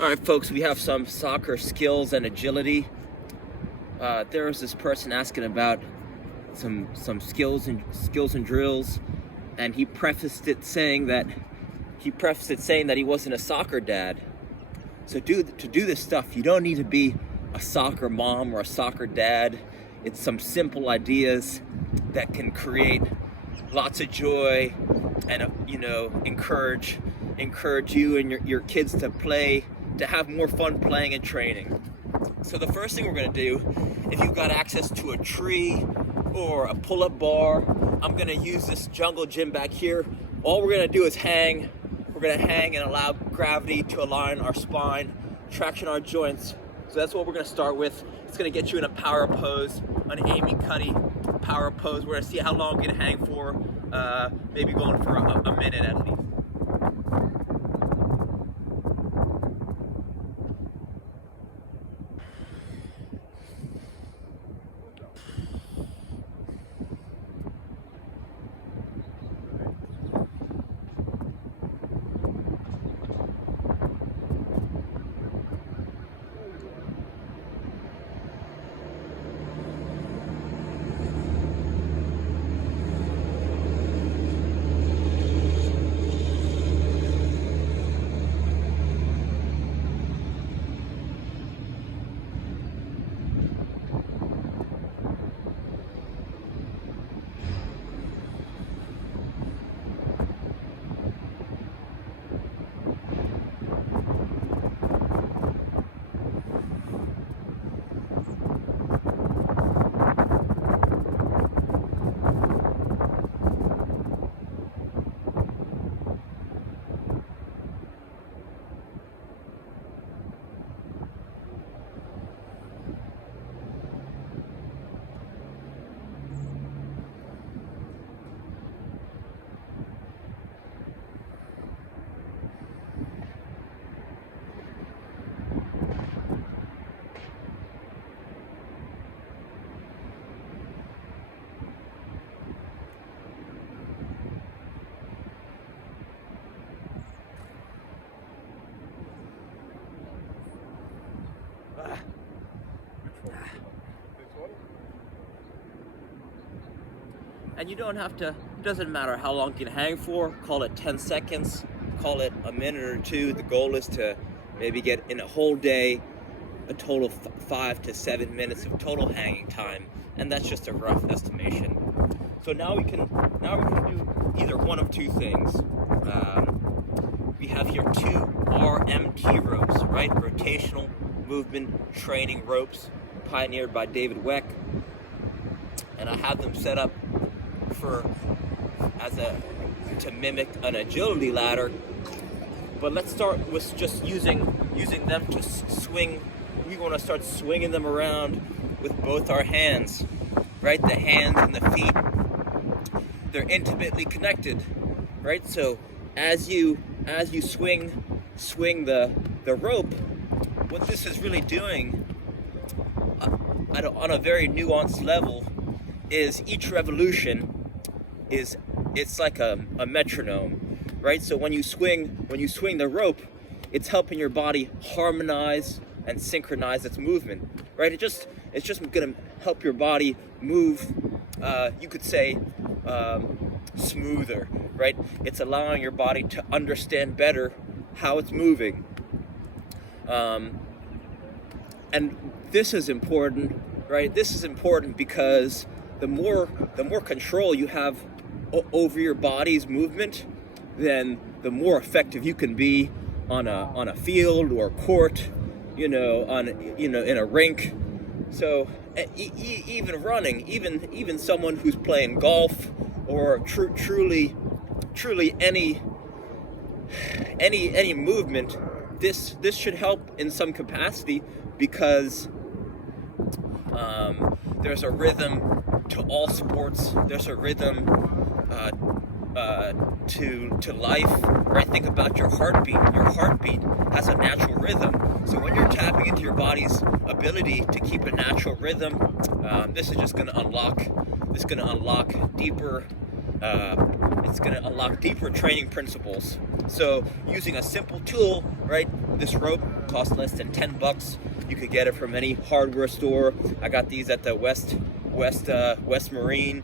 All right, folks, we have some soccer skills and agility. There was this person asking about some skills and drills, and he prefaced it saying that he wasn't a soccer dad. So to do this stuff, you don't need to be a soccer mom or a soccer dad. It's some simple ideas that can create lots of joy and encourage you and your kids to have more fun playing and training. So the first thing we're going to do, if you've got access to a tree or a pull-up bar, I'm going to use this jungle gym back here. All we're going to do is hang. We're going to hang and allow gravity to align our spine, traction our joints. So that's what we're going to start with. It's going to get you in a power pose, an Amy Cuddy power pose. We're going to see how long you can hang for, maybe going for a minute at least. And you don't have to, it doesn't matter how long you can hang for, call it 10 seconds, call it a minute or two. The goal is to maybe get in a whole day, a total of 5 to 7 minutes of total hanging time. And that's just a rough estimation. So now we can do either one of two things. We have here 2 RMT ropes, right? Rotational movement training ropes, pioneered by David Weck. And I have them set up to mimic an agility ladder, but let's start with just using them to swing. We want to start swinging them around with both our hands, right? The hands and the feet, they're intimately connected, right? So as you swing the rope, what this is really doing on a very nuanced level is each revolution it's like a metronome, right? So when you swing the rope, it's helping your body harmonize and synchronize its movement, right? It's just gonna help your body move, you could say, smoother, right? It's allowing your body to understand better how it's moving. And this is important, right? This is important because the more control you have over your body's movement, then the more effective you can be on a field or a court, in a rink. So even running, even someone who's playing golf or truly any movement, this should help in some capacity because there's a rhythm to all sports. There's a rhythm to life, right? Think about your heartbeat. Your heartbeat has a natural rhythm. So when you're tapping into your body's ability to keep a natural rhythm, this is just going to unlock. This is going to unlock deeper. It's going to unlock deeper training principles. So using a simple tool, right? This rope costs less than $10. You could get it from any hardware store. I got these at the West Marine.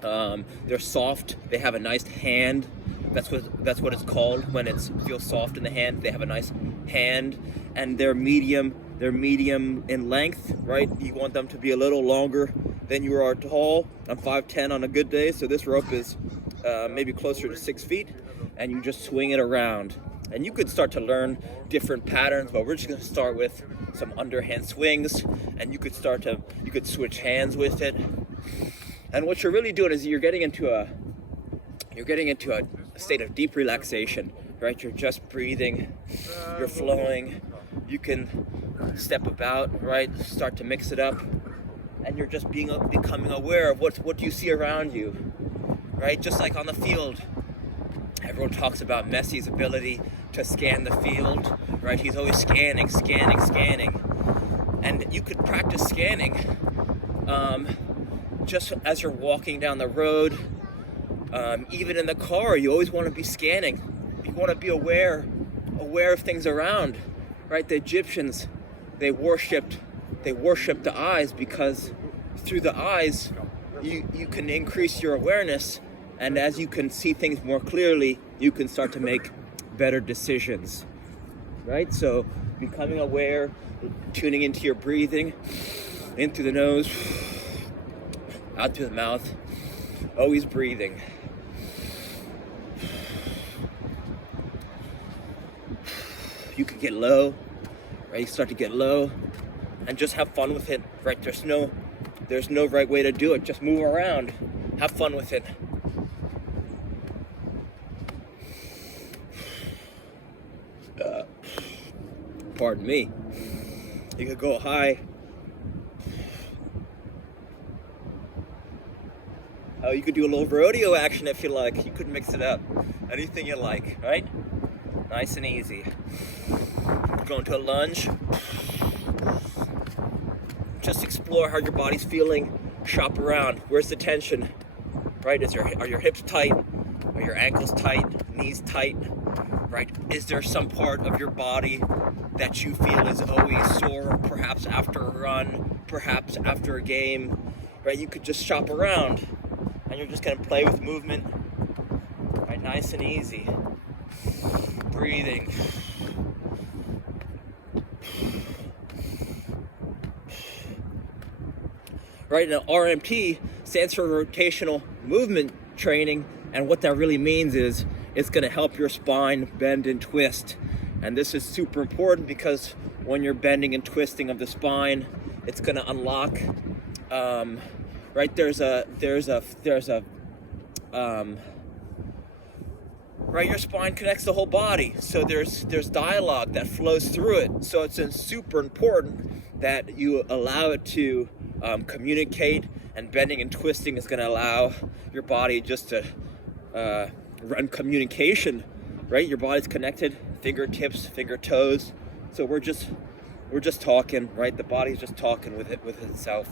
They're soft. They have a nice hand. That's what it's called when it feels soft in the hand. They have a nice hand, and they're medium. They're medium in length, right? You want them to be a little longer than you are tall. I'm 5'10" on a good day, so this rope is maybe closer to 6 feet, and you just swing it around. And you could start to learn different patterns, but we're just going to start with some underhand swings, and you could switch hands with it. And what you're really doing is you're getting into a state of deep relaxation, right? You're just breathing, you're flowing, you can step about, right? Start to mix it up, and you're just becoming aware of what you see around you, right? Just like on the field, everyone talks about Messi's ability to scan the field, right? He's always scanning. And you could practice scanning just as you're walking down the road, even in the car. You always want to be scanning. You want to be aware of things around, right? The Egyptians, they worshipped the eyes, because through the eyes you can increase your awareness, and as you can see things more clearly, you can start to make better decisions, right? So becoming aware, tuning into your breathing, in through the nose, out through the mouth, always breathing. You could get low, right? You start to get low, and just have fun with it, right? There's no right way to do it. Just move around, have fun with it. Pardon me. You could go high. Oh, you could do a little rodeo action if you like. You could mix it up. Anything you like, right? Nice and easy. Go into a lunge. Just explore how your body's feeling. Shop around. Where's the tension? Right? Are your hips tight? Are your ankles tight? Knees tight? Right? Is there some part of your body that you feel is always sore, perhaps after a run, perhaps after a game, right? You could just shop around, and you're just gonna play with movement, right? Nice and easy. Breathing. Right, now RMT stands for rotational movement training, and what that really means is it's gonna help your spine bend and twist. And this is super important, because when you're bending and twisting of the spine, it's going to unlock, right? Right, your spine connects the whole body. So there's dialogue that flows through it. So it's super important that you allow it to communicate, and bending and twisting is going to allow your body just to run communication, right? Your body's connected. Fingertips, finger toes. So we're just talking, right? The body's just talking with itself.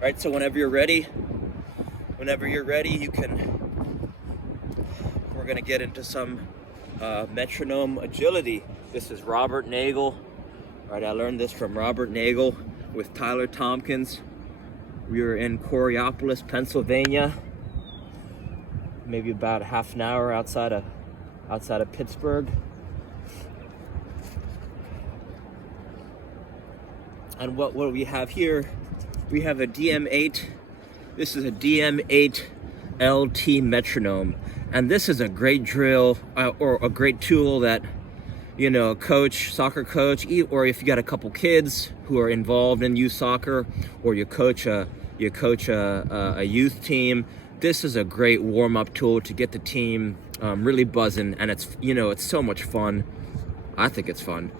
Right, so whenever you're ready, we're gonna get into some metronome agility. This is Robert Nagel. Right, I learned this from Robert Nagel with Tyler Tompkins. We were in Coraopolis, Pennsylvania. Maybe about half an hour outside of Pittsburgh. And what we have here, we have a DM8. This is a DM8 LT metronome, and this is a great drill or a great tool that, you know, a coach, soccer coach, or if you got a couple kids who are involved in youth soccer, or you coach a youth team. This is a great warm-up tool to get the team really buzzing, and it's so much fun. I think it's fun.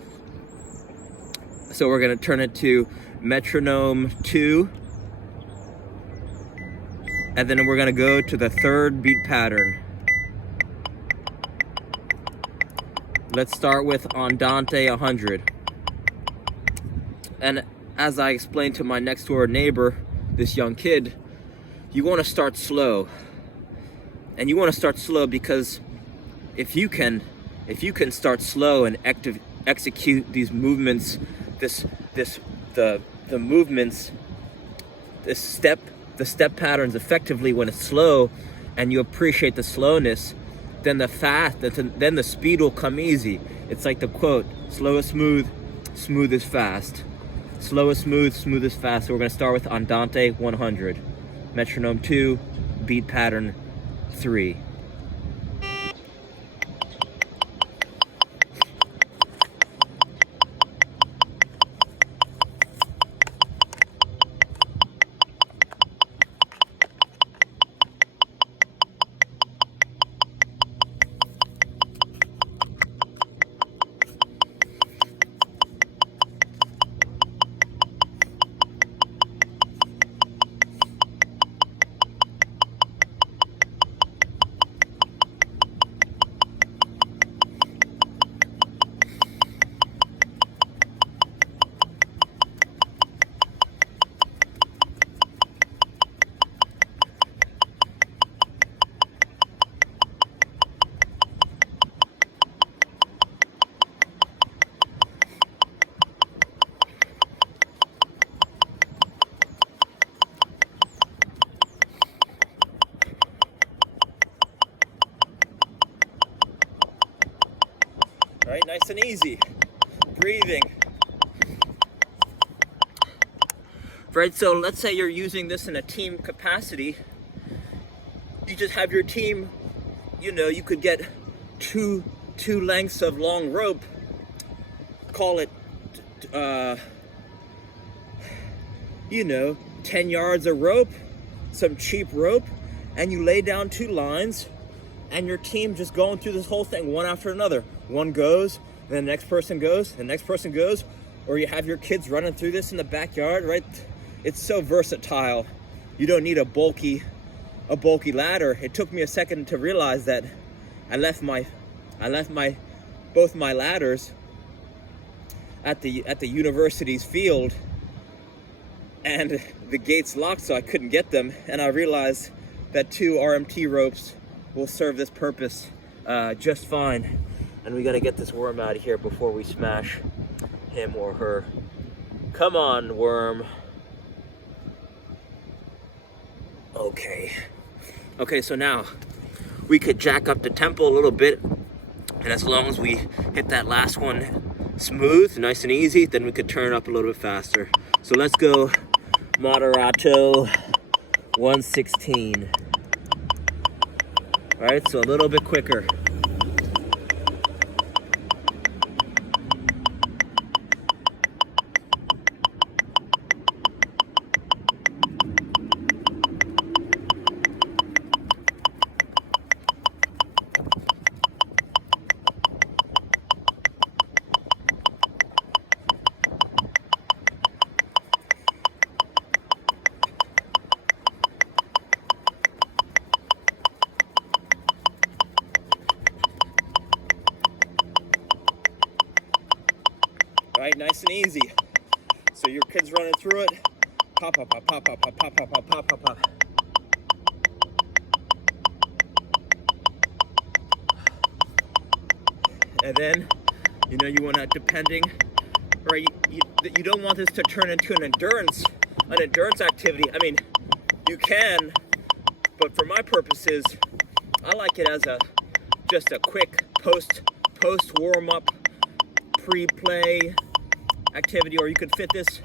So we're gonna turn it to metronome 2, and then we're gonna go to the third beat pattern. Let's start with Andante 100. And as I explained to my next door neighbor, this young kid, you want to start slow, And you want to start slow, because if you can start slow and execute these movements, the movements, the step patterns effectively when it's slow, and you appreciate the slowness, then the speed will come easy. It's like the quote, slow is smooth, smooth is fast. Slow is smooth, smooth is fast. So we're gonna start with Andante 100, metronome 2, beat pattern 3. Right, nice and easy. Breathing. Right, so let's say you're using this in a team capacity. You just have your team, you could get two lengths of long rope, call it 10 yards of rope, some cheap rope, and you lay down 2 lines, and your team just going through this whole thing one after another. One goes, then the next person goes, the next person goes, or you have your kids running through this in the backyard, right? It's so versatile. You don't need a bulky ladder. It took me a second to realize that I left both my ladders at the university's field, and the gates locked, so I couldn't get them. And I realized that 2 RMT ropes will serve this purpose just fine. And we gotta get this worm out of here before we smash him or her. Come on, worm. Okay, so now we could jack up the tempo a little bit, and as long as we hit that last one smooth, nice and easy, then we could turn up a little bit faster. So let's go moderato 116. All right, so a little bit quicker. Right, nice and easy. So your kid's running through it. Pop, pop, pop, pop, pop, pop, pop, pop, pop, pop, pop, pop. And then, you want to, depending, right? You don't want this to turn into an endurance activity. I mean, you can, but for my purposes, I like it as just a quick post warm up, pre-play activity. Or you could fit this,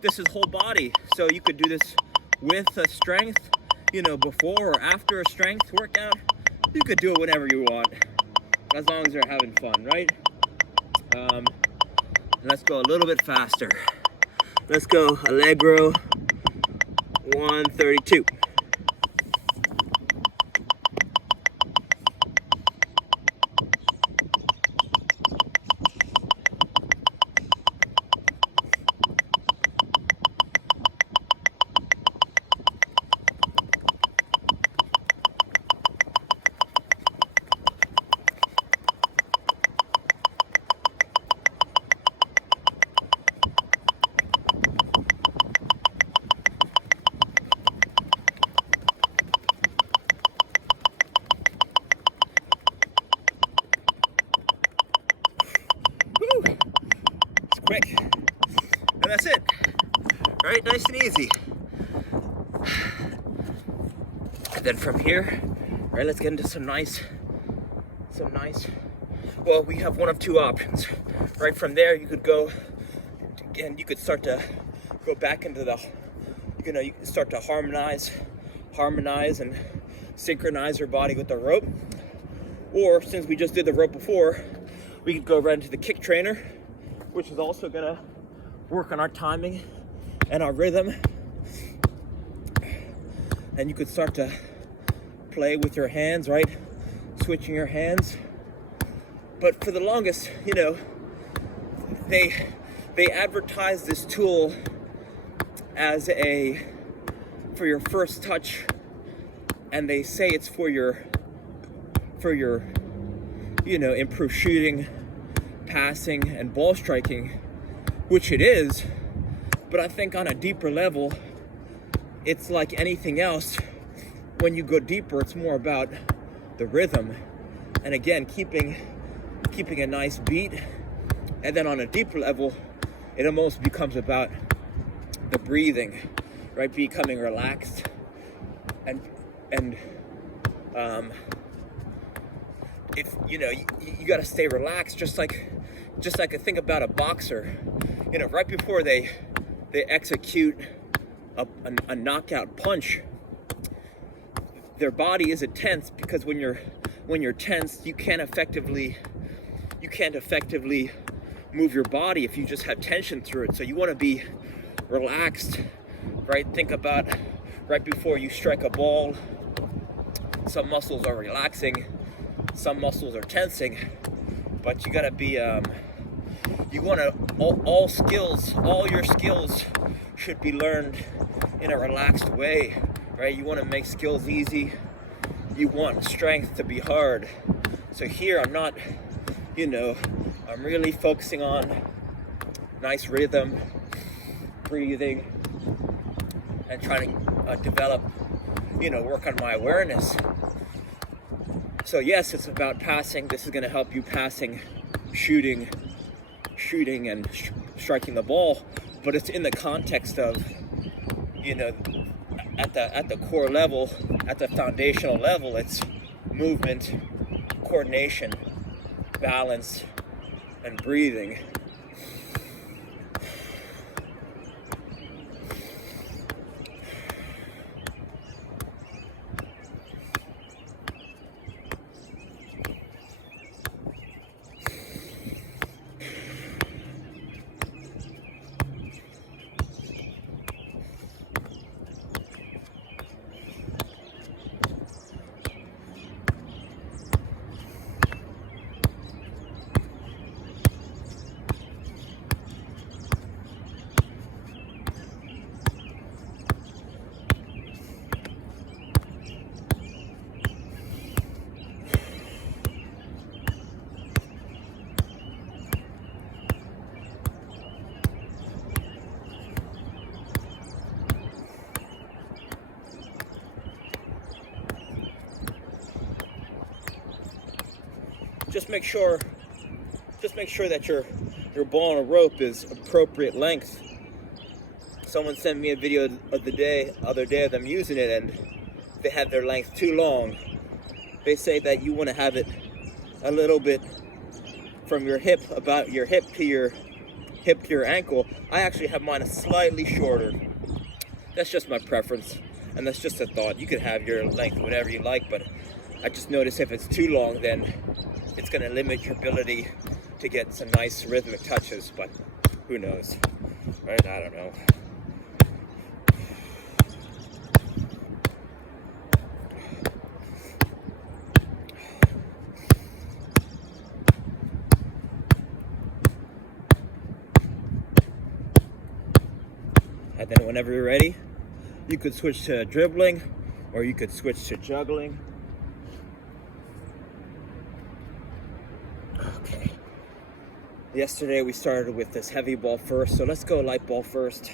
this is whole body. So you could do this with a strength, before or after a strength workout. You could do it whenever you want, as long as you're having fun, right? Let's go a little bit faster. Let's go Allegro 132. right? Nice and easy. And then from here, right, let's get into some nice, well, we have one of two options. Right from there, you could go, and you could start to go back into the, you can start to harmonize and synchronize your body with the rope. Or since we just did the rope before, we could go right into the kick trainer, which is also gonna work on our timing and our rhythm. And you could start to play with your hands, right? Switching your hands. But for the longest, they advertise this tool as for your first touch, and they say it's for your improved shooting, passing, and ball striking, which it is. But I think on a deeper level, it's like anything else. When you go deeper, it's more about the rhythm, and again, keeping a nice beat. And then on a deeper level, it almost becomes about the breathing, right? Becoming relaxed, and if you got to stay relaxed, just like I think about a boxer, right before they execute a knockout punch, their body isn't tense, because when you're tense, you can't effectively move your body if you just have tension through it. So you want to be relaxed, right? Think about right before you strike a ball, some muscles are relaxing, some muscles are tensing, but you got to be you want to all your skills should be learned in a relaxed way, right? You want to make skills easy. You want strength to be hard. So here I'm not, I'm really focusing on nice rhythm, breathing, and trying to develop, work on my awareness. So yes, it's about passing. This is going to help you passing, shooting and striking the ball, but it's in the context of, at the core level, at the foundational level, it's movement, coordination, balance, and breathing. Just make sure that your ball on a rope is appropriate length. Someone sent me a video of the other day of them using it, and they had their length too long. They say that you want to have it a little bit from your hip, about your hip to your ankle. I actually have mine slightly shorter. That's just my preference, and that's just a thought. You could have your length whatever you like, but I just notice if it's too long, then it's going to limit your ability to get some nice rhythmic touches, but who knows, right? I don't know. And then whenever you're ready, you could switch to dribbling, or you could switch to juggling. Okay. Yesterday we started with this heavy ball first, so let's go light ball first.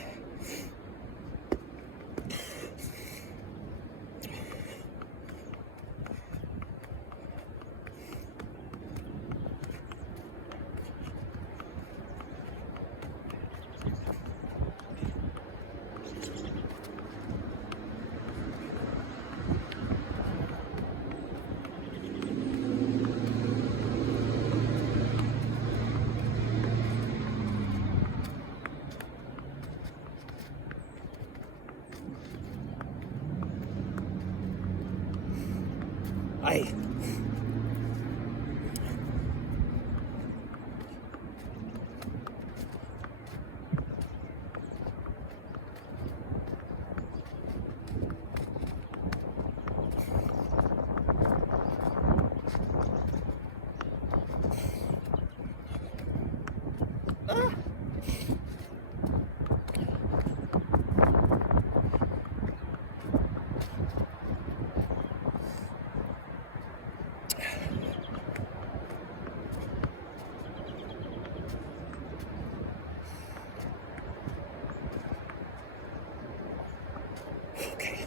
I okay.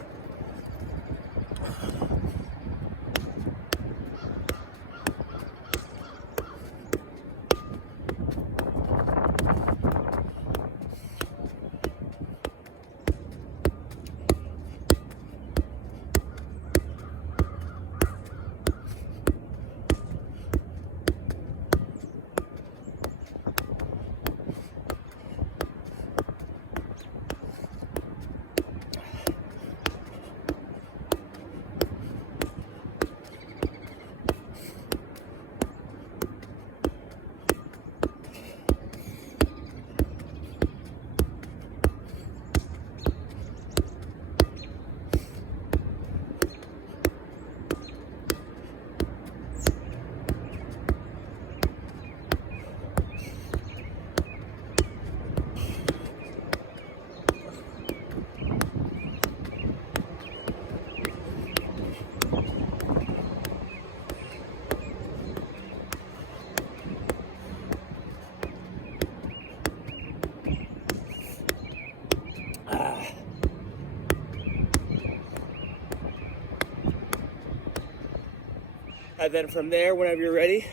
And then from there, whenever you're ready,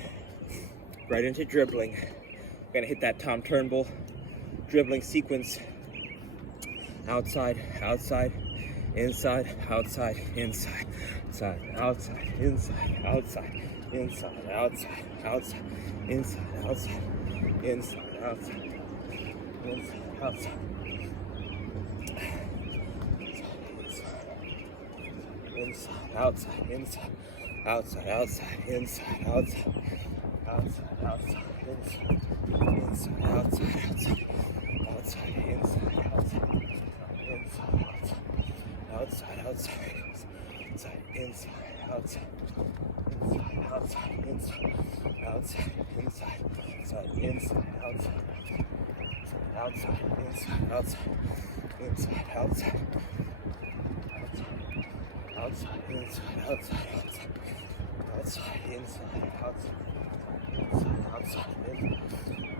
right into dribbling. We're gonna hit that Tom Turnbull dribbling sequence. Outside, outside, inside, outside, inside, outside, outside, inside, outside, inside, outside, outside, inside, outside, inside, outside, inside, outside. Inside, outside, inside, outside, outside, inside, outside, outside, outside, inside, inside, outside, outside, outside, inside, outside, inside, outside, outside, inside, inside, outside, outside, inside, outside, inside, outside, inside, outside, outside, inside, outside, inside, outside. Outside, inside, outside, outside, outside, inside, outside, outside,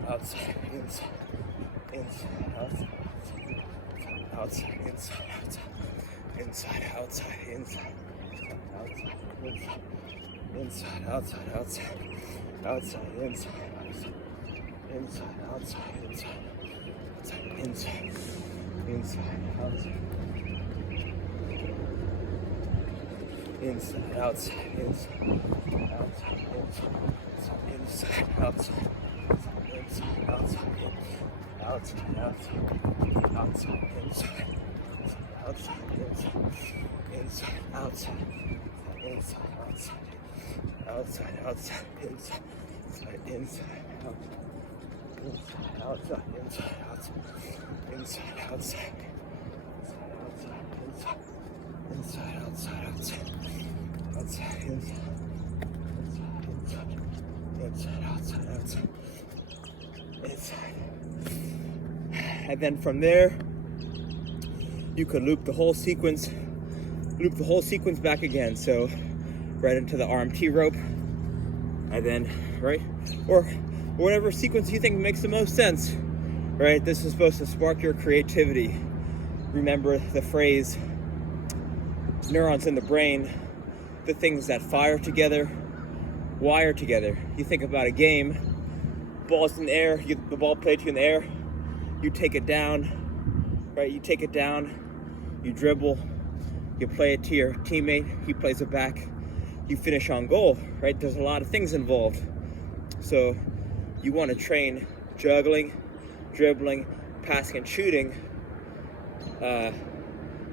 outside, inside, inside, outside, outside, inside, outside, inside, outside, inside, outside, inside, outside, outside, outside, inside, inside, outside, inside, inside, inside, outside. Inside, outside, inside, outside, inside, outside, inside, outside, outside, outside, outside, inside, outside, inside, outside, inside, outside, outside, outside, inside, inside, outside, inside, outside, inside, outside, inside, outside, outside, outside, inside, inside, outside, outside, inside. And then from there, you could loop the whole sequence back again. So right into the RMT rope, and then right, or whatever sequence you think makes the most sense. Right, this is supposed to spark your creativity. Remember the phrase, neurons in the brain, the things that fire together, wire together. You think about a game, ball's in the air, the ball played to you in the air, you take it down, right? You take it down, you dribble, you play it to your teammate, he plays it back, you finish on goal, right? There's a lot of things involved. So you want to train juggling, dribbling, passing, and shooting,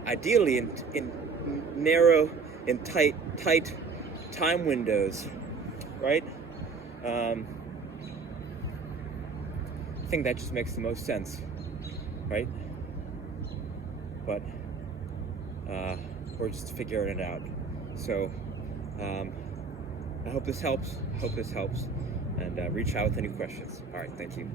ideally in narrow, in tight time windows, right? I think that just makes the most sense, right? But we're just figuring it out. So I hope this helps. And reach out with any questions. All right, thank you.